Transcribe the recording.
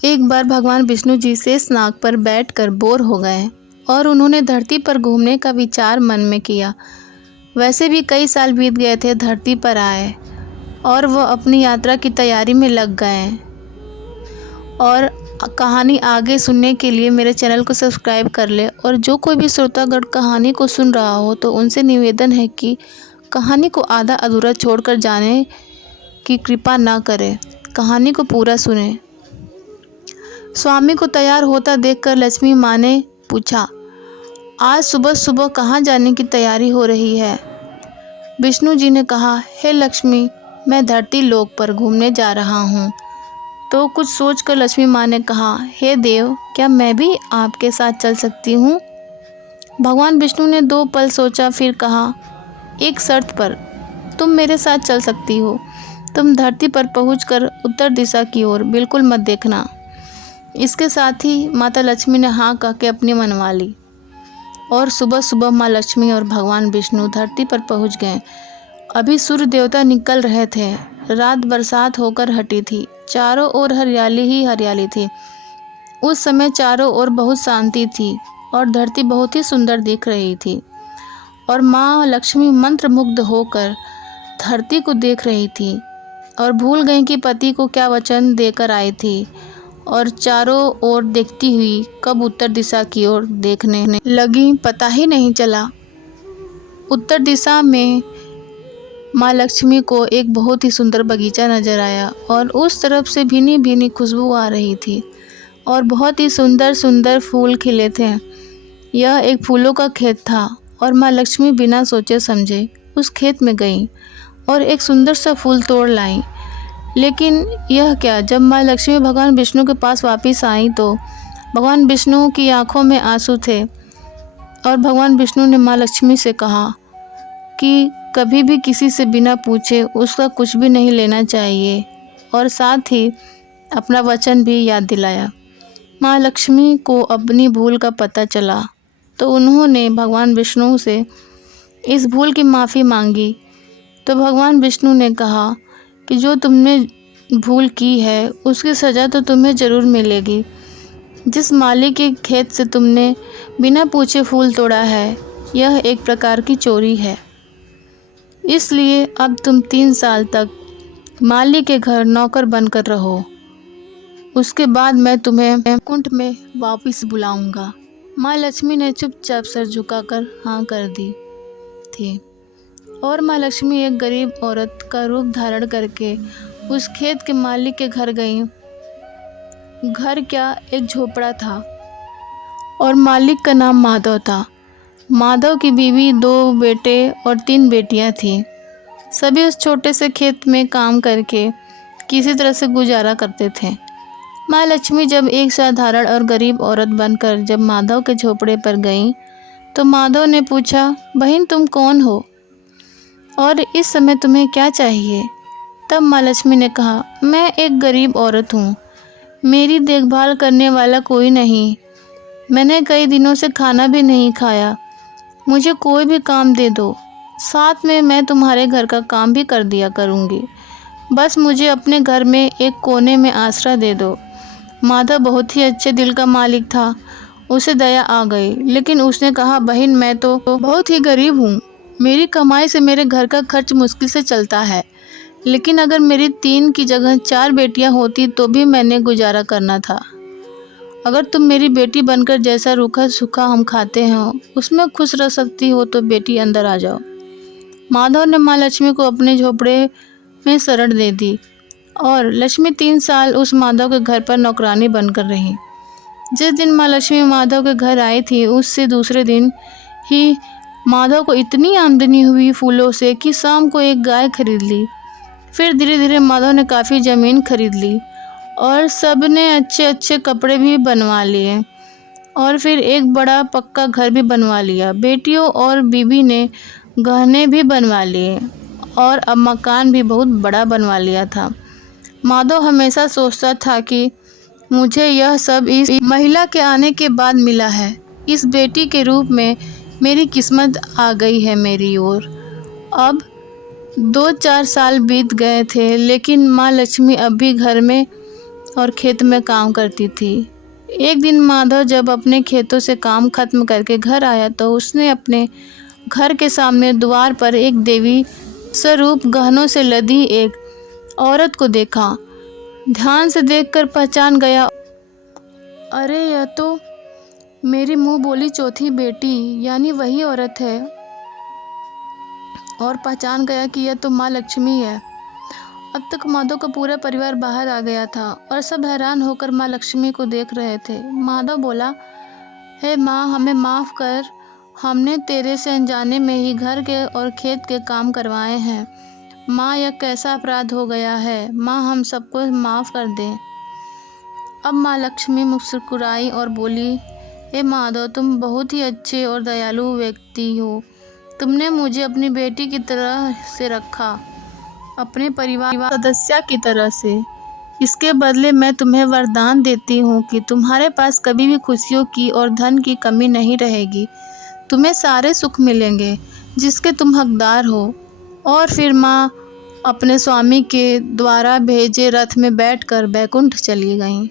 एक बार भगवान विष्णु जी शेषनाग पर बैठकर बोर हो गए और उन्होंने धरती पर घूमने का विचार मन में किया। वैसे भी कई साल बीत गए थे धरती पर आए और वह अपनी यात्रा की तैयारी में लग गए। और कहानी आगे सुनने के लिए मेरे चैनल को सब्सक्राइब कर ले। और जो कोई भी श्रोतागण कहानी को सुन रहा हो तो उनसे निवेदन है कि कहानी को आधा अधूरा छोड़कर जाने की कृपा ना करें, कहानी को पूरा सुने। स्वामी को तैयार होता देखकर लक्ष्मी माँ ने पूछा, आज सुबह सुबह कहाँ जाने की तैयारी हो रही है? विष्णु जी ने कहा, हे लक्ष्मी, मैं धरती लोक पर घूमने जा रहा हूँ। तो कुछ सोचकर लक्ष्मी माँ ने कहा, हे देव, क्या मैं भी आपके साथ चल सकती हूँ? भगवान विष्णु ने 2 पल सोचा, फिर कहा, एक शर्त पर तुम मेरे साथ चल सकती हो। तुम धरती पर पहुंचकर उत्तर दिशा की ओर बिल्कुल मत देखना। इसके साथ ही माता लक्ष्मी ने हाँ कह के अपनी मनवा ली और सुबह सुबह माँ लक्ष्मी और भगवान विष्णु धरती पर पहुंच गए। अभी सूर्य देवता निकल रहे थे। रात बरसात होकर हटी थी। चारों ओर हरियाली ही हरियाली थी। उस समय चारों ओर बहुत शांति थी और धरती बहुत ही सुंदर दिख रही थी। और माँ लक्ष्मी मंत्रमुग्ध होकर धरती को देख रही थी और भूल गई कि पति को क्या वचन देकर आई थी। और चारों ओर देखती हुई कब उत्तर दिशा की ओर देखने लगी पता ही नहीं चला। उत्तर दिशा में माँ लक्ष्मी को एक बहुत ही सुंदर बगीचा नजर आया और उस तरफ से भीनी भीनी खुशबू आ रही थी और बहुत ही सुंदर सुंदर फूल खिले थे। यह एक फूलों का खेत था और माँ लक्ष्मी बिना सोचे समझे उस खेत में गई और एक सुंदर सा फूल तोड़ लाई। लेकिन यह क्या, जब माँ लक्ष्मी भगवान विष्णु के पास वापस आई तो भगवान विष्णु की आंखों में आंसू थे और भगवान विष्णु ने माँ लक्ष्मी से कहा कि कभी भी किसी से बिना पूछे उसका कुछ भी नहीं लेना चाहिए और साथ ही अपना वचन भी याद दिलाया। माँ लक्ष्मी को अपनी भूल का पता चला तो उन्होंने भगवान विष्णु से इस भूल की माफ़ी मांगी। तो भगवान विष्णु ने कहा कि जो तुमने भूल की है उसकी सज़ा तो तुम्हें ज़रूर मिलेगी। जिस माली के खेत से तुमने बिना पूछे फूल तोड़ा है, यह एक प्रकार की चोरी है। इसलिए अब तुम 3 साल तक माली के घर नौकर बनकर रहो। उसके बाद मैं तुम्हें कुंठ में वापस बुलाऊंगा। माँ लक्ष्मी ने चुपचाप सर झुकाकर हाँ कर दी थी और माँ लक्ष्मी एक गरीब औरत का रूप धारण करके उस खेत के मालिक के घर गई। घर क्या, एक झोपड़ा था और मालिक का नाम माधव था। माधव की बीवी, 2 बेटे और 3 बेटियां थीं। सभी उस छोटे से खेत में काम करके किसी तरह से गुजारा करते थे। माँ लक्ष्मी जब एक साधारण और गरीब औरत बनकर जब माधव के झोपड़े पर गईं तो माधव ने पूछा, बहन तुम कौन हो और इस समय तुम्हें क्या चाहिए? तब माँ लक्ष्मी ने कहा, मैं एक गरीब औरत हूँ। मेरी देखभाल करने वाला कोई नहीं। मैंने कई दिनों से खाना भी नहीं खाया। मुझे कोई भी काम दे दो, साथ में मैं तुम्हारे घर का काम भी कर दिया करूँगी। बस मुझे अपने घर में एक कोने में आसरा दे दो। माधव बहुत ही अच्छे दिल का मालिक था। उसे दया आ गई, लेकिन उसने कहा, बहन मैं तो बहुत ही गरीब हूँ। मेरी कमाई से मेरे घर का खर्च मुश्किल से चलता है। लेकिन अगर मेरी 3 की जगह 4 बेटियां होती तो भी मैंने गुजारा करना था। अगर तुम मेरी बेटी बनकर जैसा रूखा सूखा हम खाते हैं उसमें खुश रह सकती हो तो बेटी अंदर आ जाओ। माधव ने माँ लक्ष्मी को अपने झोपड़े में शरण दे दी और लक्ष्मी 3 साल उस माधव के घर पर नौकरानी बनकर रही। जिस दिन माँ लक्ष्मी माधव के घर आई थी उससे दूसरे दिन ही माधव को इतनी आमदनी हुई फूलों से कि शाम को एक गाय खरीद ली। फिर धीरे धीरे माधव ने काफ़ी ज़मीन खरीद ली और सब ने अच्छे अच्छे कपड़े भी बनवा लिए और फिर एक बड़ा पक्का घर भी बनवा लिया। बेटियों और बीबी ने गहने भी बनवा लिए और अब मकान भी बहुत बड़ा बनवा लिया था। माधव हमेशा सोचता था कि मुझे यह सब इस महिला के आने के बाद मिला है। इस बेटी के रूप में मेरी किस्मत आ गई है मेरी ओर। अब 2-4 साल बीत गए थे लेकिन माँ लक्ष्मी अब भी घर में और खेत में काम करती थी। एक दिन माधव जब अपने खेतों से काम खत्म करके घर आया तो उसने अपने घर के सामने द्वार पर एक देवी स्वरूप गहनों से लदी एक औरत को देखा। ध्यान से देखकर पहचान गया, अरे यह तो मेरी मुंह बोली चौथी बेटी यानी वही औरत है। और पहचान गया कि यह तो माँ लक्ष्मी है। अब तक माधव का पूरा परिवार बाहर आ गया था और सब हैरान होकर माँ लक्ष्मी को देख रहे थे। माधव बोला, हे माँ, हमें माफ़ कर, हमने तेरे से अनजाने में ही घर के और खेत के काम करवाए हैं। माँ, यह कैसा अपराध हो गया है, माँ हम सबको माफ़ कर दें। अब माँ लक्ष्मी मुस्कुराई और बोली, हे माधव, तुम बहुत ही अच्छे और दयालु व्यक्ति हो। तुमने मुझे अपनी बेटी की तरह से रखा, अपने परिवार सदस्य की तरह से। इसके बदले मैं तुम्हें वरदान देती हूँ कि तुम्हारे पास कभी भी खुशियों की और धन की कमी नहीं रहेगी। तुम्हें सारे सुख मिलेंगे जिसके तुम हकदार हो। और फिर माँ अपने स्वामी के द्वारा भेजे रथ में बैठकर बैकुंठ चली गईं।